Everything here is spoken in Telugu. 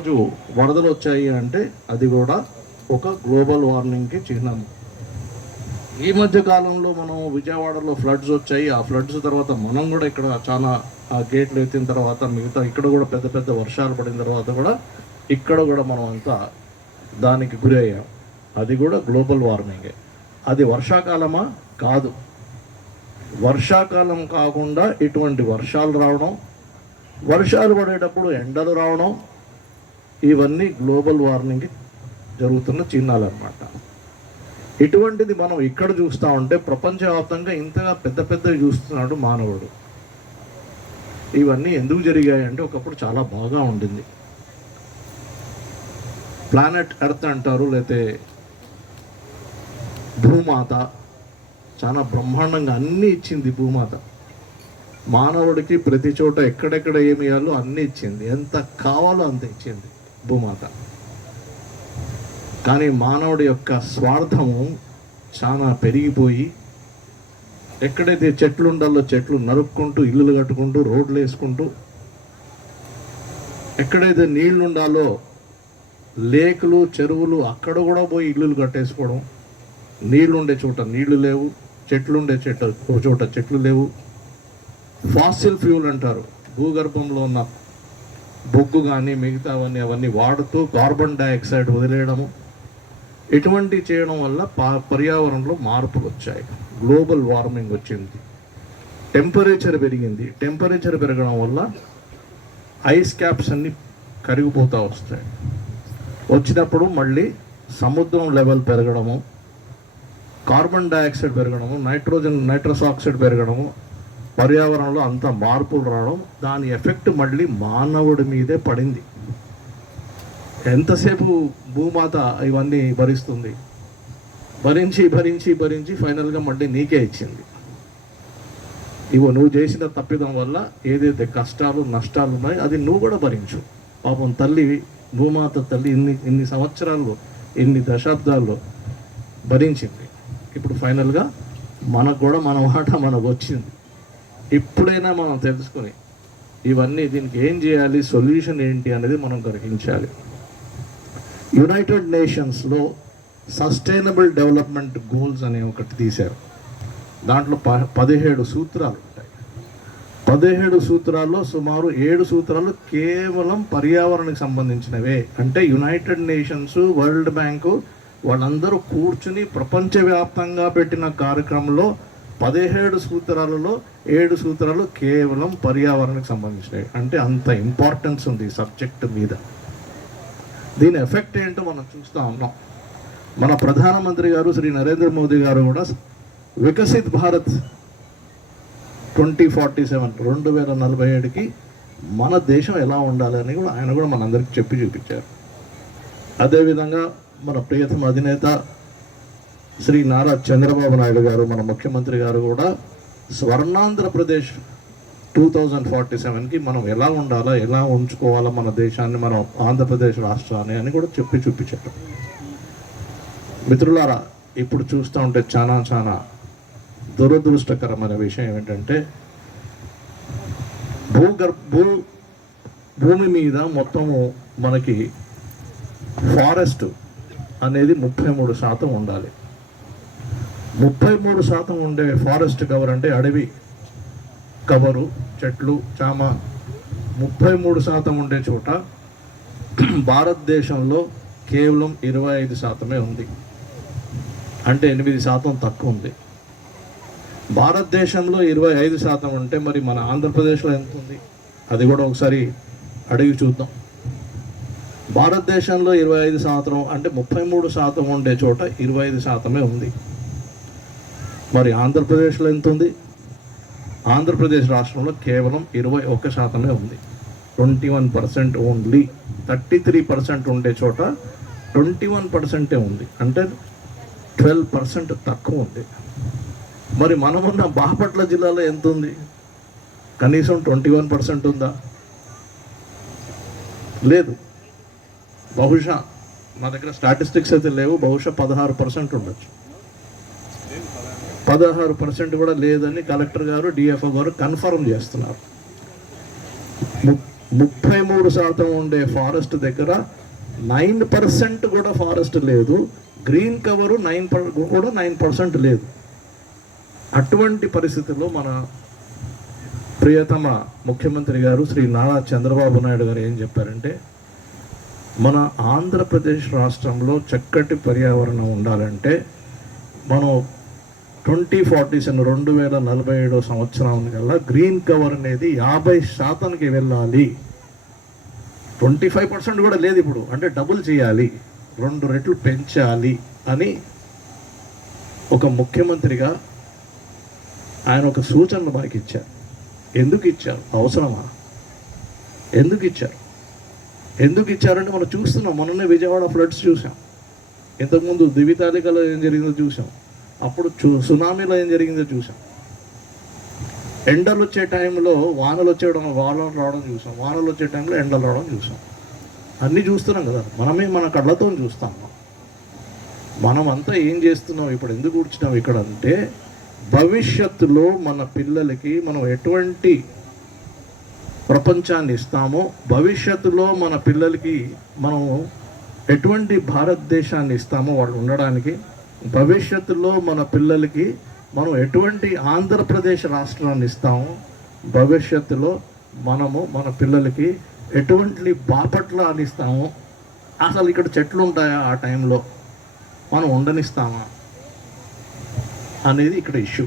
ఈరోజు వరదలు వచ్చాయి అంటే అది కూడా ఒక గ్లోబల్ వార్మింగ్కి చిహ్నం. ఈ మధ్య కాలంలో మనం విజయవాడలో ఫ్లడ్స్ వచ్చాయి. ఆ ఫ్లడ్స్ తర్వాత మనం కూడా ఇక్కడ చాలా ఆ గేట్లు ఎత్తిన తర్వాత మిగతా ఇక్కడ కూడా పెద్ద పెద్ద వర్షాలు పడిన తర్వాత కూడా ఇక్కడ కూడా మనం అంతా దానికి గురి అయ్యాం. అది కూడా గ్లోబల్ వార్మింగే అది వర్షాకాలమా? కాదు. వర్షాకాలం కాకుండా ఇటువంటి వర్షాలు రావడం వర్షాలు పడేటప్పుడు ఎండలు రావడం ఇవన్నీ గ్లోబల్ వార్మింగ్ జరుగుతున్న చిహ్నాలు అన్నమాట ఇటువంటిది మనం ఇక్కడ చూస్తూ ఉంటే ప్రపంచవ్యాప్తంగా ఇంతగా పెద్ద పెద్దవి చూస్తున్నాడు మానవుడు. ఇవన్నీ ఎందుకు జరిగాయి అంటే ఒకప్పుడు చాలా బాగా ఉండింది. ప్లానెట్ ఎర్త్ అంటారు లేతే భూమాత చాలా బ్రహ్మాండంగా అన్నీ ఇచ్చింది భూమాత. మానవుడికి ప్రతి చోట ఎక్కడెక్కడ ఏమి ఇవ్వాలో అన్నీ ఇచ్చింది. ఎంత కావాలో అంత ఇచ్చింది. భూమాత. కానీ మానవుడి యొక్క స్వార్థము చాలా పెరిగిపోయి ఎక్కడైతే చెట్లు ఉండాలో చెట్లు నరుక్కుంటూ ఇల్లులు కట్టుకుంటూ రోడ్లు వేసుకుంటూ ఎక్కడైతే నీళ్ళు ఉండాలో లేకులు చెరువులు అక్కడ కూడా పోయి ఇల్లులు కట్టేసుకోవడం నీళ్ళుండే చోట నీళ్ళు లేవు చెట్లు ఉండే చెట్టు ఒక చోట చెట్లు లేవు. ఫాసిల్ ఫ్యూల్ అంటారు. భూగర్భంలో ఉన్న బొగ్గు కానీ మిగతావన్నీ అవన్నీ వాడుతూ కార్బన్ డైఆక్సైడ్ వదిలేయడము. ఇటువంటి చేయడం వల్ల పా- పర్యావరణంలో మార్పులు వచ్చాయి. గ్లోబల్ వార్మింగ్ వచ్చింది. టెంపరేచర్ పెరిగింది. టెంపరేచర్ పెరగడం వల్ల ఐస్ క్యాప్స్ అన్నీ కరిగిపోతూ వస్తాయి. వచ్చినప్పుడు మళ్ళీ సముద్రం లెవెల్ పెరగడము కార్బన్ డైఆక్సైడ్ పెరగడము నైట్రోజన్ నైట్రస్ ఆక్సైడ్ పెరగడము పర్యావరణంలో అంత మార్పులు రావడం దాని ఎఫెక్ట్ మళ్ళీ మానవుడి మీదే పడింది. ఎంతసేపు భూమాత ఇవన్నీ భరిస్తుంది? భరించి భరించి భరించి ఫైనల్గా మళ్ళీ నీకే ఇచ్చింది. ఇవో నువ్వు చేసిన తప్పిదం వల్ల ఏదైతే కష్టాలు నష్టాలు ఉన్నాయో అది నువ్వు కూడా భరించు. పాపం తల్లి భూమాత తల్లి ఇన్ని ఇన్ని సంవత్సరాల్లో ఇన్ని దశాబ్దాల్లో భరించింది. ఇప్పుడు ఫైనల్గా మనకు కూడా మన మాట మనకు వచ్చింది. ఇప్పుడైనా మనం తెలుసుకొని ఇవన్నీ దీనికి ఏం చేయాలి సొల్యూషన్ ఏంటి అనేది మనం గ్రహించాలి. యునైటెడ్ నేషన్స్లో సస్టైనబుల్ డెవలప్మెంట్ గోల్స్ అనే ఒకటి తీశారు. దాంట్లో ప పదిహేడు సూత్రాలు ఉంటాయి. పదిహేడు సూత్రాల్లో సుమారు ఏడు సూత్రాలు కేవలం పర్యావరణకు సంబంధించినవే. అంటే యునైటెడ్ నేషన్స్ వరల్డ్ బ్యాంకు వాళ్ళందరూ కూర్చుని ప్రపంచవ్యాప్తంగా పెట్టిన కార్యక్రమంలో పదిహేడు సూత్రాలలో ఏడు సూత్రాలు కేవలం పర్యావరణకు సంబంధించినవి. అంటే అంత ఇంపార్టెన్స్ ఉంది ఈ సబ్జెక్ట్ మీద. దీని ఎఫెక్ట్ ఏంటో మనం చూస్తూ ఉన్నాం. మన ప్రధానమంత్రి గారు శ్రీ నరేంద్ర మోదీ గారు కూడా Viksit Bharat twenty forty seven రెండు వేల నలభై ఏడుకి మన దేశం ఎలా ఉండాలని కూడా ఆయన కూడా మనందరికి చెప్పి చూపించారు. అదేవిధంగా మన ప్రియతమ అధినేత శ్రీ నారా చంద్రబాబు నాయుడు గారు మన ముఖ్యమంత్రి గారు కూడా స్వర్ణాంధ్రప్రదేశ్ టూ థౌజండ్ ఫార్టీ సెవెన్కి మనం ఎలా ఉండాలా ఎలా ఉంచుకోవాలా మన దేశాన్ని మనం ఆంధ్రప్రదేశ్ రాష్ట్రాన్ని అని కూడా చెప్పి చూపించారు. మిత్రులారా ఇప్పుడు చూస్తూ ఉంటే చాలా చాలా దురదృష్టకరమైన విషయం ఏంటంటే భూగర్భ భూ భూమి మీద మొత్తము మనకి ఫారెస్ట్ అనేది ముప్పై మూడు శాతం ఉండాలి. ముప్పై మూడు శాతం ఉండే ఫారెస్ట్ కవర్ అంటే అడవి కవరు చెట్లు చామ. ముప్పై మూడు శాతం ఉండే చోట భారతదేశంలో కేవలం ఇరవై ఐదు శాతమే ఉంది. అంటే ఎనిమిది శాతం తక్కువ ఉంది. భారతదేశంలో ఇరవై ఐదు శాతం ఉంటే మరి మన ఆంధ్రప్రదేశ్లో ఎంత ఉంది? అది కూడా ఒకసారి అడిగి చూద్దాం. భారతదేశంలో ఇరవై ఐదు శాతం అంటే ముప్పై మూడు శాతం ఉండే చోట ఇరవై ఐదు శాతమే ఉంది. మరి ఆంధ్రప్రదేశ్లో ఎంత ఉంది? ఆంధ్రప్రదేశ్ రాష్ట్రంలో కేవలం ఇరవై ఒక్క శాతమే ఉంది. Twenty one percent only. Thirty three percent ఉండే చోట ట్వంటీ వన్ పర్సెంటే ఉంది. అంటే ట్వెల్వ్ పర్సెంట్ తక్కువ ఉంది. మరి మనమున్న బాపట్ల జిల్లాలో ఎంత ఉంది? కనీసం ట్వంటీ వన్ పర్సెంట్ ఉందా? లేదు. బహుశా మా దగ్గర స్టాటిస్టిక్స్ అయితే లేవు. బహుశా పదహారు పర్సెంట్ ఉండొచ్చు. పదహారు పర్సెంట్ కూడా లేదని కలెక్టర్ గారు డిఎఫ్ఓ గారు కన్ఫర్మ్ చేస్తున్నారు. ము- ముప్పై మూడు శాతం ఉండే ఫారెస్ట్ దగ్గర నైన్ పర్సెంట్ కూడా ఫారెస్ట్ లేదు. గ్రీన్ కవరు నైన్ కూడా నైన్ పర్సెంట్ లేదు. అటువంటి పరిస్థితుల్లో మన ప్రియతమ ముఖ్యమంత్రి గారు శ్రీ నారా చంద్రబాబు నాయుడు గారు ఏం చెప్పారంటే మన ఆంధ్రప్రదేశ్ రాష్ట్రంలో చక్కటి పర్యావరణం ఉండాలంటే మనం ట్వంటీ ఫార్టీ సెవెన్ రెండు వేల నలభై ఏడో సంవత్సరం కల్లా గ్రీన్ కవర్ అనేది యాభై శాతానికి వెళ్ళాలి. ట్వంటీ ఫైవ్ పర్సెంట్ కూడా లేదు ఇప్పుడు. అంటే డబుల్ చేయాలి. రెండు రెట్లు పెంచాలి అని ఒక ముఖ్యమంత్రిగా ఆయన ఒక సూచనలు మనకి ఇచ్చారు. ఎందుకు ఇచ్చారు? అవసరమా? ఎందుకు ఇచ్చారు? ఎందుకు ఇచ్చారంటే మనం చూస్తున్నాం. మొన్ననే విజయవాడ ఫ్లడ్స్ చూసాం. ఇంతకుముందు దివితాలికలో ఏం జరిగిందో చూసాం. అప్పుడు చూ సునామీలో ఏం జరిగిందో చూసాం ఎండలు వచ్చే టైంలో వానలు వచ్చేయడం వానలు రావడం చూసాం వానలు వచ్చే టైంలో ఎండలు రావడం చూసాం అన్నీ చూస్తున్నాం కదా. మనమే మన కళ్ళతో చూస్తాం. మనం అంతా ఏం చేస్తున్నాం? ఇప్పుడు ఎందుకు కూర్చున్నాం ఇక్కడ అంటే భవిష్యత్తులో మన పిల్లలకి మనం ఎటువంటి ప్రపంచాన్ని ఇస్తామో భవిష్యత్తులో మన పిల్లలకి మనం ఎటువంటి భారతదేశాన్ని ఇస్తామో వాళ్ళు ఉండడానికి భవిష్యత్తులో మన పిల్లలకి మనం ఎటువంటి ఆంధ్రప్రదేశ్ రాష్ట్రాన్ని ఇస్తాము భవిష్యత్తులో మనము మన పిల్లలకి ఎటువంటి బాపట్ల అని అసలు ఇక్కడ చెట్లు ఉంటాయా ఆ టైంలో? మనం ఉండనిస్తామా? అనేది ఇక్కడ ఇష్యూ.